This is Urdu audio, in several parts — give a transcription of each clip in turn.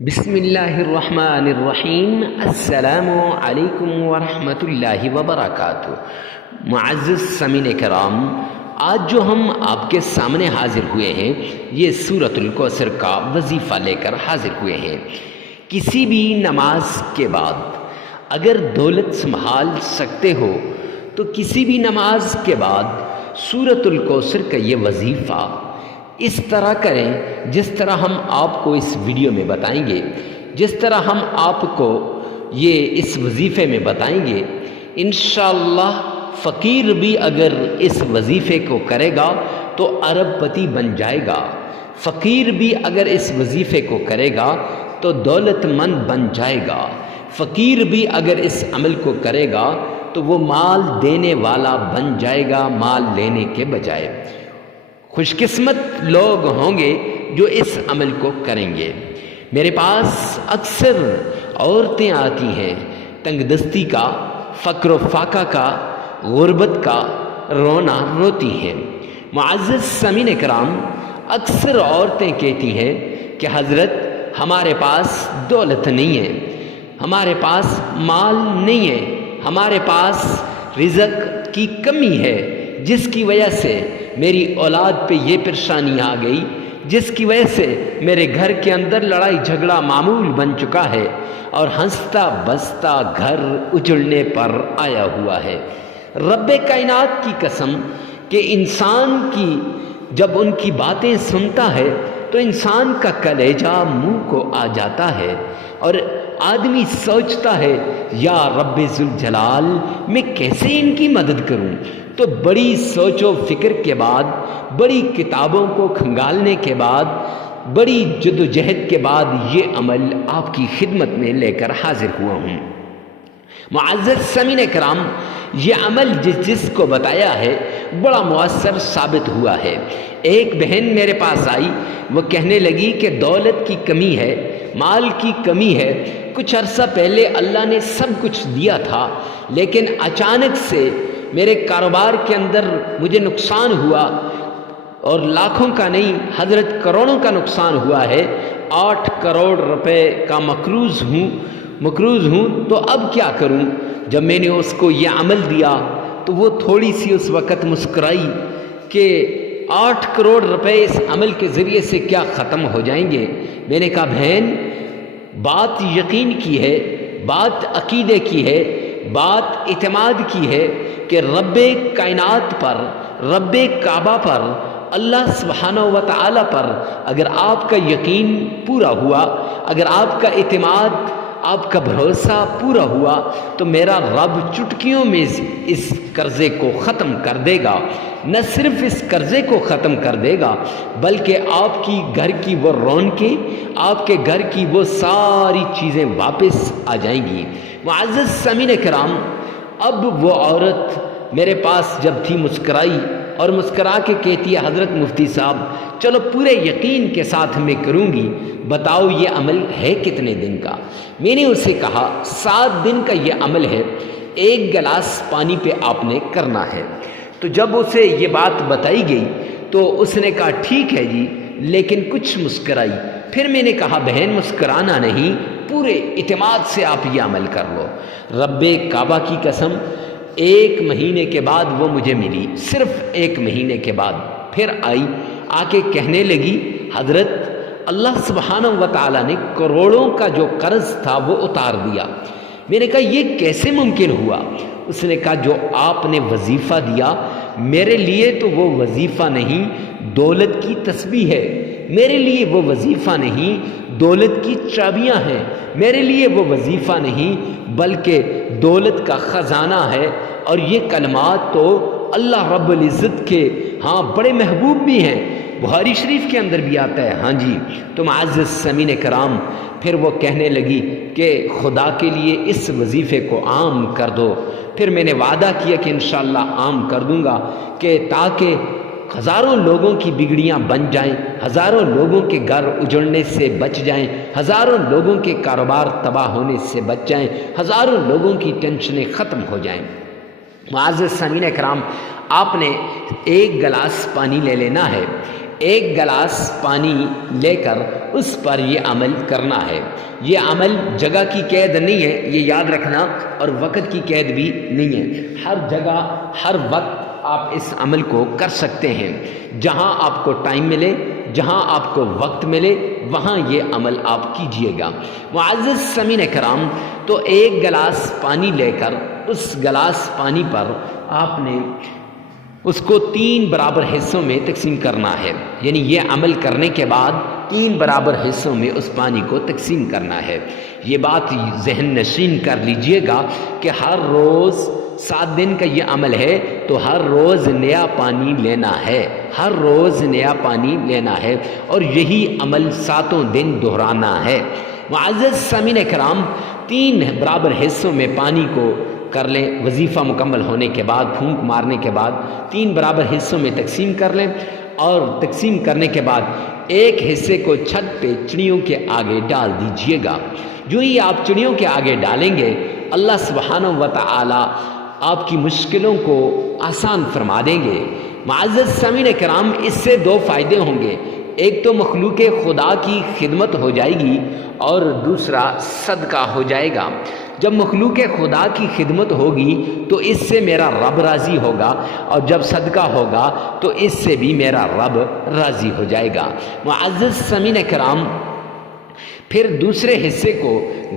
بسم اللہ الرحمن الرحیم۔ السلام علیکم ورحمۃ اللہ وبرکاتہ۔ معزز سامعین کرام، آج جو ہم آپ کے سامنے حاضر ہوئے ہیں یہ سورۃ الکوثر کا وظیفہ لے کر حاضر ہوئے ہیں۔ کسی بھی نماز کے بعد اگر دولت سنبھال سکتے ہو تو کسی بھی نماز کے بعد سورۃ الکوثر کا یہ وظیفہ اس طرح کریں جس طرح ہم آپ کو اس ویڈیو میں بتائیں گے، جس طرح ہم آپ کو یہ اس وظیفے میں بتائیں گے۔ انشاءاللہ فقیر بھی اگر اس وظیفے کو کرے گا تو ارب پتی بن جائے گا، فقیر بھی اگر اس وظیفے کو کرے گا تو دولت مند بن جائے گا، فقیر بھی اگر اس عمل کو کرے گا تو وہ مال دینے والا بن جائے گا مال لینے کے بجائے۔ خوش قسمت لوگ ہوں گے جو اس عمل کو کریں گے۔ میرے پاس اکثر عورتیں آتی ہیں، تنگ دستی کا، فقر و فاقہ کا، غربت کا رونا روتی ہیں۔ معزز سامعین کرام، اکثر عورتیں کہتی ہیں کہ حضرت ہمارے پاس دولت نہیں ہے، ہمارے پاس مال نہیں ہے، ہمارے پاس رزق کی کمی ہے، جس کی وجہ سے میری اولاد پہ یہ پریشانی آ گئی، جس کی وجہ سے میرے گھر کے اندر لڑائی جھگڑا معمول بن چکا ہے اور ہنستا بستا گھر اجڑنے پر آیا ہوا ہے۔ رب کائنات کی قسم کہ انسان کی جب ان کی باتیں سنتا ہے تو انسان کا کلیجہ منہ کو آ جاتا ہے اور آدمی سوچتا ہے یا رب ذوالجلال میں کیسے ان کی مدد کروں۔ تو بڑی سوچ و فکر کے بعد، بڑی کتابوں کو کھنگالنے کے بعد، بڑی جد و جہد کے بعد یہ عمل آپ کی خدمت میں لے کر حاضر ہوا ہوں۔ معزز سامعین کرام، یہ عمل جس کو بتایا ہے بڑا مؤثر ثابت ہوا ہے۔ ایک بہن میرے پاس آئی، وہ کہنے لگی کہ دولت کی کمی ہے، مال کی کمی ہے، کچھ عرصہ پہلے اللہ نے سب کچھ دیا تھا لیکن اچانک سے میرے کاروبار کے اندر مجھے نقصان ہوا، اور لاکھوں کا نہیں حضرت کروڑوں کا نقصان ہوا ہے، 8 کروڑ روپے کا مقروض ہوں، تو اب کیا کروں؟ جب میں نے اس کو یہ عمل دیا تو وہ تھوڑی سی اس وقت مسکرائی کہ 8 کروڑ روپے اس عمل کے ذریعے سے کیا ختم ہو جائیں گے؟ میں نے کہا بہن، بات یقین کی ہے، بات عقیدے کی ہے، بات اعتماد کی ہے کہ رب کائنات پر، رب کعبہ پر، اللہ سبحانہ و تعالی پر اگر آپ کا یقین پورا ہوا، اگر آپ کا اعتماد، آپ کا بھروسہ پورا ہوا تو میرا رب چٹکیوں میں اس قرضے کو ختم کر دے گا۔ نہ صرف اس قرضے کو ختم کر دے گا بلکہ آپ کی گھر کی وہ رونقیں، آپ کے گھر کی وہ ساری چیزیں واپس آ جائیں گی۔ معزز سامعین کرام، اب وہ عورت میرے پاس جب تھی مسکرائی اور مسکرا کے کہتی ہے حضرت مفتی صاحب چلو پورے یقین کے ساتھ میں کروں گی، بتاؤ یہ عمل ہے کتنے دن کا؟ میں نے اسے کہا 7 دن کا یہ عمل ہے، 1 گلاس پانی پہ آپ نے کرنا ہے۔ تو جب اسے یہ بات بتائی گئی تو اس نے کہا ٹھیک ہے جی، لیکن کچھ مسکرائی۔ پھر میں نے کہا بہن مسکرانا نہیں، پورے اعتماد سے آپ یہ عمل کر لو۔ رب کعبہ کی قسم 1 مہینے کے بعد وہ مجھے ملی، صرف 1 مہینے کے بعد پھر آئی، آ کے کہنے لگی حضرت اللہ سبحانہ و تعالیٰ نے کروڑوں کا جو قرض تھا وہ اتار دیا۔ میں نے کہا یہ کیسے ممکن ہوا؟ اس نے کہا جو آپ نے وظیفہ دیا میرے لیے تو وہ وظیفہ نہیں، دولت کی تسبیح ہے، میرے لیے وہ وظیفہ نہیں، دولت کی چابیاں ہیں، میرے لیے وہ وظیفہ نہیں بلکہ دولت کا خزانہ ہے۔ اور یہ کلمات تو اللہ رب العزت کے ہاں بڑے محبوب بھی ہیں، بخاری شریف کے اندر بھی آتا ہے۔ ہاں جی، تو معزز سامعین کرام، پھر وہ کہنے لگی کہ خدا کے لیے اس وظیفے کو عام کر دو۔ پھر میں نے وعدہ کیا کہ انشاءاللہ عام کر دوں گا، کہ تاکہ ہزاروں لوگوں کی بگڑیاں بن جائیں، ہزاروں لوگوں کے گھر اجڑنے سے بچ جائیں، ہزاروں لوگوں کے کاروبار تباہ ہونے سے بچ جائیں، ہزاروں لوگوں کی ٹینشنیں ختم ہو جائیں۔ معزز سامعین کرام، آپ نے 1 گلاس پانی لے لینا ہے، ایک گلاس پانی لے کر اس پر یہ عمل کرنا ہے۔ یہ عمل جگہ کی قید نہیں ہے، یہ یاد رکھنا، اور وقت کی قید بھی نہیں ہے۔ ہر جگہ ہر وقت آپ اس عمل کو کر سکتے ہیں۔ جہاں آپ کو ٹائم ملے، جہاں آپ کو وقت ملے، وہاں یہ عمل آپ کیجئے گا۔ معزز سامعین کرام، تو ایک گلاس پانی لے کر اس گلاس پانی پر آپ نے اس کو 3 برابر حصوں میں تقسیم کرنا ہے، یعنی یہ عمل کرنے کے بعد 3 برابر حصوں میں اس پانی کو تقسیم کرنا ہے۔ یہ بات ذہن نشین کر لیجئے گا کہ ہر روز 7 دن کا یہ عمل ہے تو ہر روز نیا پانی لینا ہے، ہر روز نیا پانی لینا ہے، اور یہی عمل 7 دن دہرانا ہے۔ معزز سامعین کرام، 3 برابر حصوں میں پانی کو کر لیں، وظیفہ مکمل ہونے کے بعد، پھونک مارنے کے بعد 3 برابر حصوں میں تقسیم کر لیں، اور تقسیم کرنے کے بعد ایک حصے کو چھت پہ چڑیوں کے آگے ڈال دیجئے گا۔ جو ہی آپ چڑیوں کے آگے ڈالیں گے، اللہ سبحانہ و تعالی آپ کی مشکلوں کو آسان فرما دیں گے۔ معزز سامعین کرام، اس سے 2 فائدے ہوں گے۔ ایک تو مخلوق خدا کی خدمت ہو جائے گی، اور دوسرا صدقہ ہو جائے گا۔ جب مخلوق خدا کی خدمت ہوگی تو اس سے میرا رب راضی ہوگا، اور جب صدقہ ہوگا تو اس سے بھی میرا رب راضی ہو جائے گا۔ معزز سامعین کرام، پھر دوسرے حصے کو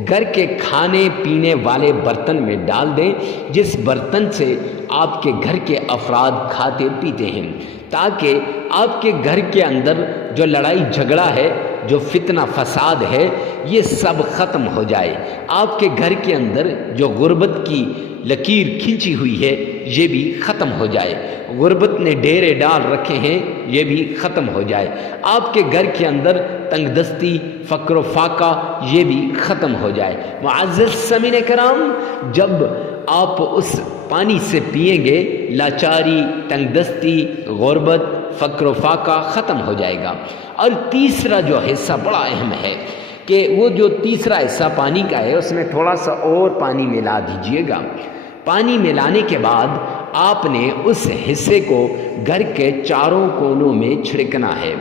گھر کے کھانے پینے والے برتن میں ڈال دیں، جس برتن سے آپ کے گھر کے افراد کھاتے پیتے ہیں، تاکہ آپ کے گھر کے اندر جو لڑائی جھگڑا ہے، جو فتنہ فساد ہے، یہ سب ختم ہو جائے۔ آپ کے گھر کے اندر جو غربت کی لکیر کھینچی ہوئی ہے، یہ بھی ختم ہو جائے۔ غربت نے ڈیرے ڈال رکھے ہیں، یہ بھی ختم ہو جائے۔ آپ کے گھر کے اندر تنگ دستی، فقر و فاقہ، یہ بھی ختم ہو جائے۔ معزز سامعین کرام، جب آپ اس پانی سے پئیں گے، لاچاری، تنگ دستی، غربت، فقر و فاقہ ختم ہو جائے گا۔ اور تیسرا جو حصہ بڑا اہم ہے، کہ وہ جو تیسرا حصہ پانی کا ہے، اس میں تھوڑا سا اور پانی ملا دیجئے گا۔ پانی ملانے کے بعد آپ نے اس حصے کو گھر کے چاروں کونوں میں چھڑکنا ہے۔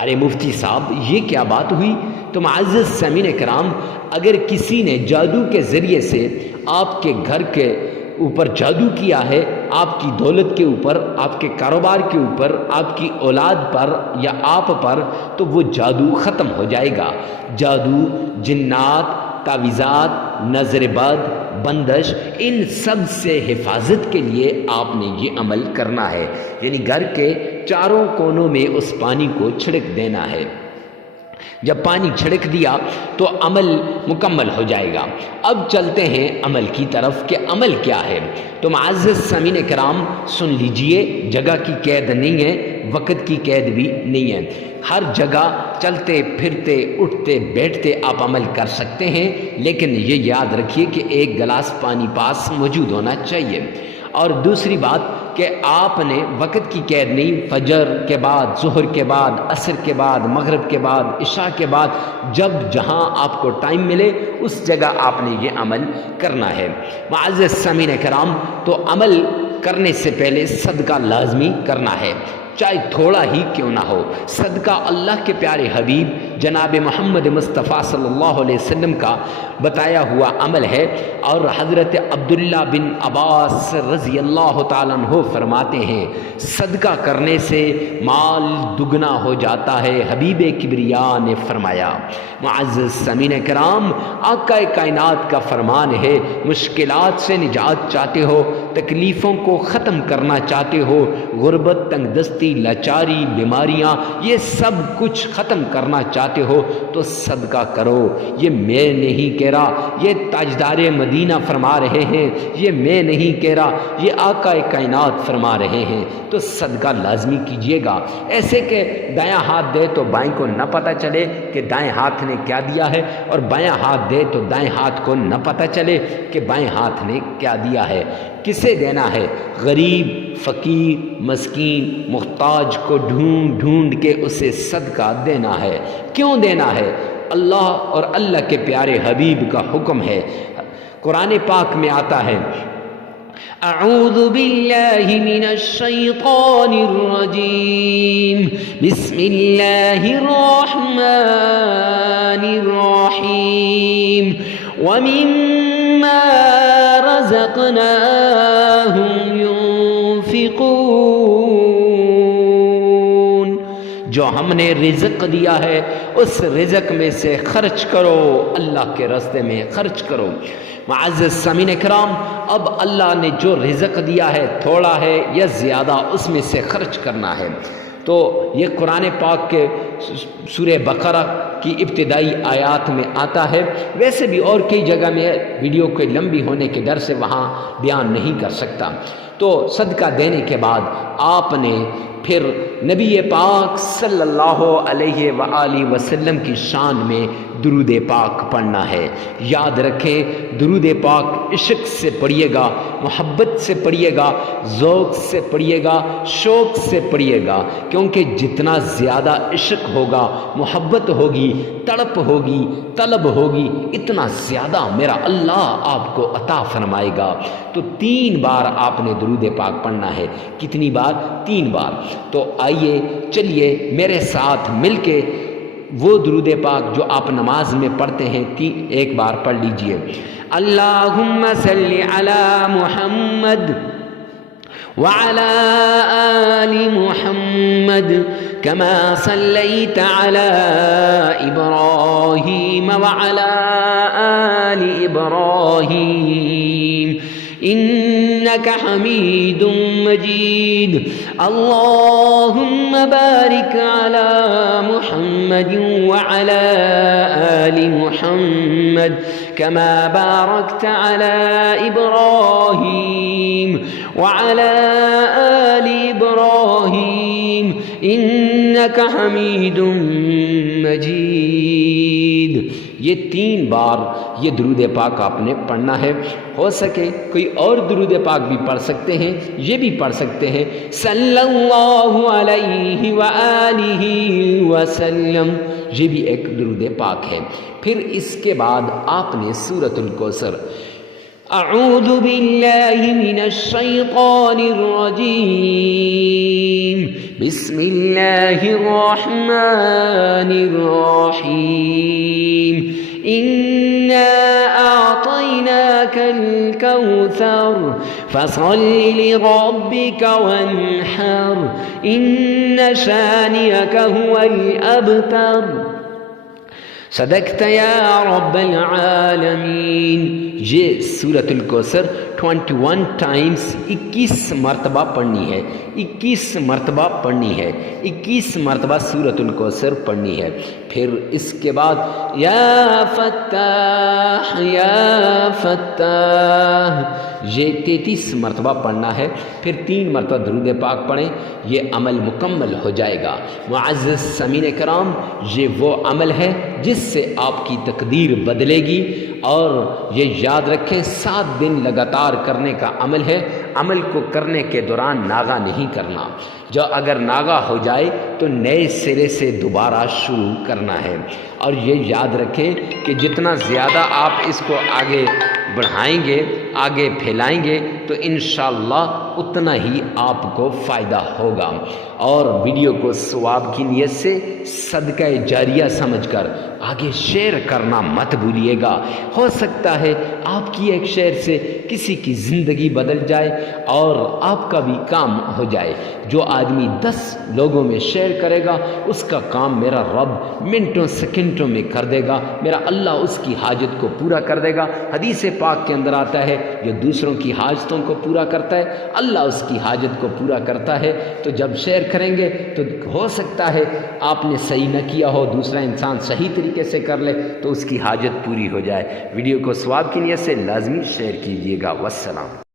ارے مفتی صاحب، یہ کیا بات ہوئی؟ تو معزز سامعین کرام، اگر کسی نے جادو کے ذریعے سے آپ کے گھر کے اوپر جادو کیا ہے، آپ کی دولت کے اوپر، آپ کے کاروبار کے اوپر، آپ کی اولاد پر یا آپ پر، تو وہ جادو ختم ہو جائے گا۔ جادو، جنات، تعویذات، نظر بد، بندش، ان سب سے حفاظت کے لیے آپ نے یہ عمل کرنا ہے، یعنی گھر کے چاروں کونوں میں اس پانی کو چھڑک دینا ہے۔ جب پانی چھڑک دیا تو عمل مکمل ہو جائے گا۔ اب چلتے ہیں عمل کی طرف کہ عمل کیا ہے۔ تو معزز سامعین کرام، سن لیجئے، جگہ کی قید نہیں ہے، وقت کی قید بھی نہیں ہے۔ ہر جگہ چلتے پھرتے اٹھتے بیٹھتے آپ عمل کر سکتے ہیں، لیکن یہ یاد رکھیے کہ ایک گلاس پانی پاس موجود ہونا چاہیے۔ اور دوسری بات کہ آپ نے وقت کی قید نہیں، فجر کے بعد، ظہر کے بعد، عصر کے بعد، مغرب کے بعد، عشاء کے بعد، جب جہاں آپ کو ٹائم ملے اس جگہ آپ نے یہ عمل کرنا ہے۔ معزز سامعین کرام، تو عمل کرنے سے پہلے صدقہ لازمی کرنا ہے، چاہے تھوڑا ہی کیوں نہ ہو۔ صدقہ اللہ کے پیارے حبیب جناب محمد مصطفیٰ صلی اللہ علیہ وسلم کا بتایا ہوا عمل ہے، اور حضرت عبداللہ بن عباس رضی اللہ تعالیٰ عنہ فرماتے ہیں، صدقہ کرنے سے مال دگنا ہو جاتا ہے، حبیب کبریا نے فرمایا۔ معزز سامعین کرام، آقا کائنات کا فرمان ہے، مشکلات سے نجات چاہتے ہو، تکلیفوں کو ختم کرنا چاہتے ہو، غربت، تنگ دستی، لاچاری، بیماریاں، یہ سب کچھ ختم کرنا چاہتے ہو تو صدقہ کرو۔ یہ میں نہیں کہہ رہا، یہ تاجدار مدینہ فرما رہے ہیں، یہ میں نہیں کہہ رہا، یہ آقا کائنات فرما رہے ہیں۔ تو صدقہ لازمی کیجئے گا، ایسے کہ دایاں ہاتھ دے تو بائیں کو نہ پتہ چلے کہ دائیں ہاتھ نے کیا دیا ہے، اور بایاں ہاتھ دے تو دائیں ہاتھ کو نہ پتہ چلے کہ بائیں ہاتھ نے کیا دیا ہے۔ کسے دینا ہے؟ غریب، فقیر، مسکین، محتاج کو ڈھونڈ ڈھونڈ کے اسے صدقہ دینا ہے۔ کیوں دینا ہے؟ اللہ اور اللہ کے پیارے حبیب کا حکم ہے۔ قرآن پاک میں آتا ہے، اعوذ باللہ من الشیطان الرجیم بسم اللہ الرحمن الرحیم ومما رزقناہم ينفقون، جو ہم نے رزق دیا ہے اس رزق میں سے خرچ کرو، اللہ کے راستے میں خرچ کرو۔ معزز سامعین کرام، اب اللہ نے جو رزق دیا ہے تھوڑا ہے یا زیادہ، اس میں سے خرچ کرنا ہے۔ تو یہ قرآن پاک کے سورہ بقرہ کی ابتدائی آیات میں آتا ہے، ویسے بھی اور کئی جگہ میں ہے، ویڈیو کے لمبی ہونے کے ڈر سے وہاں بیان نہیں کر سکتا۔ تو صدقہ دینے کے بعد آپ نے پھر نبی پاک صلی اللہ علیہ وآلہ وسلم کی شان میں درود پاک پڑھنا ہے۔ یاد رکھیں، درود پاک عشق سے پڑھیے گا، محبت سے پڑھیے گا، ذوق سے پڑھیے گا، شوق سے پڑھیے گا، کیونکہ جتنا زیادہ عشق ہوگا، محبت ہوگی، تڑپ ہوگی، طلب ہوگی، اتنا زیادہ میرا اللہ آپ کو عطا فرمائے گا۔ تو 3 بار آپ نے درود پاک پڑھنا ہے۔ کتنی بار؟ 3 بار۔ تو آئیے چلیے میرے ساتھ مل کے وہ درود پاک جو آپ نماز میں پڑھتے ہیں ایک بار پڑھ لیجئے۔ اللہم صلی علی محمد وعلى آل محمد كما صليت على إبراهيم وعلى آل إبراهيم إنك حميد مجيد اللهم بارك على محمد وعلى آل محمد كما باركت على إبراهيم وعلى آل إبراهيم إنك حميد مجيد۔ یہ 3 بار یہ درود پاک آپ نے پڑھنا ہے۔ ہو سکے کوئی اور درود پاک بھی پڑھ سکتے ہیں، یہ بھی پڑھ سکتے ہیں صلی اللہ علیہ وآلہ وسلم، یہ بھی ایک درود پاک ہے۔ پھر اس کے بعد آپ نے سورۃ الکوثر، اعوذ باللہ من الشیطان الرجیم بسم اللہ الرحمن الرحیم إنا أعطيناك الكوثر فصل لربك وانحر إن شانئك هو الأبتر صدقت یا رب العالمین۔ یہ سورۃ الکوثر 21 ٹائمز 21 مرتبہ پڑھنی ہے، 21 مرتبہ پڑھنی ہے، 21 مرتبہ سورۃ الکوثر پڑھنی ہے۔ پھر اس کے بعد یا فتاح یا فتاح، یہ 33 مرتبہ پڑھنا ہے۔ پھر 3 مرتبہ درود پاک پڑھیں، یہ عمل مکمل ہو جائے گا۔ معزز سامعین کرام، یہ وہ عمل ہے جس سے آپ کی تقدیر بدلے گی، اور یہ یاد رکھیں 7 دن لگاتار کرنے کا عمل ہے۔ عمل کو کرنے کے دوران ناغہ نہیں کرنا، جو اگر ناغہ ہو جائے تو نئے سرے سے دوبارہ شروع کرنا ہے۔ اور یہ یاد رکھیں کہ جتنا زیادہ آپ اس کو آگے بڑھائیں گے، آگے پھیلائیں گے، تو انشاءاللہ اتنا ہی آپ کو فائدہ ہوگا۔ اور ویڈیو کو ثواب کی نیت سے صدقہ جاریہ سمجھ کر آگے شیئر کرنا مت بھولیے گا۔ ہو سکتا ہے آپ کی ایک شیئر سے کسی کی زندگی بدل جائے اور آپ کا بھی کام ہو جائے۔ جو آدمی 10 لوگوں میں شیئر کرے گا، اس کا کام میرا رب منٹوں سیکنڈوں میں کر دے گا، میرا اللہ اس کی حاجت کو پورا کر دے گا۔ حدیث پاک کے اندر آتا ہے، جو دوسروں کی حاجتوں کو پورا کرتا ہے اللہ اس کی حاجت کو پورا کرتا ہے۔ تو جب شیئر کریں گے تو ہو سکتا ہے آپ نے صحیح نہ کیا ہو، دوسرا انسان صحیح طریقے سے کر لے تو اس کی حاجت پوری ہو جائے۔ ویڈیو کو ثواب کی نیت سے لازمی شیئر کیجیے گا۔ والسلام۔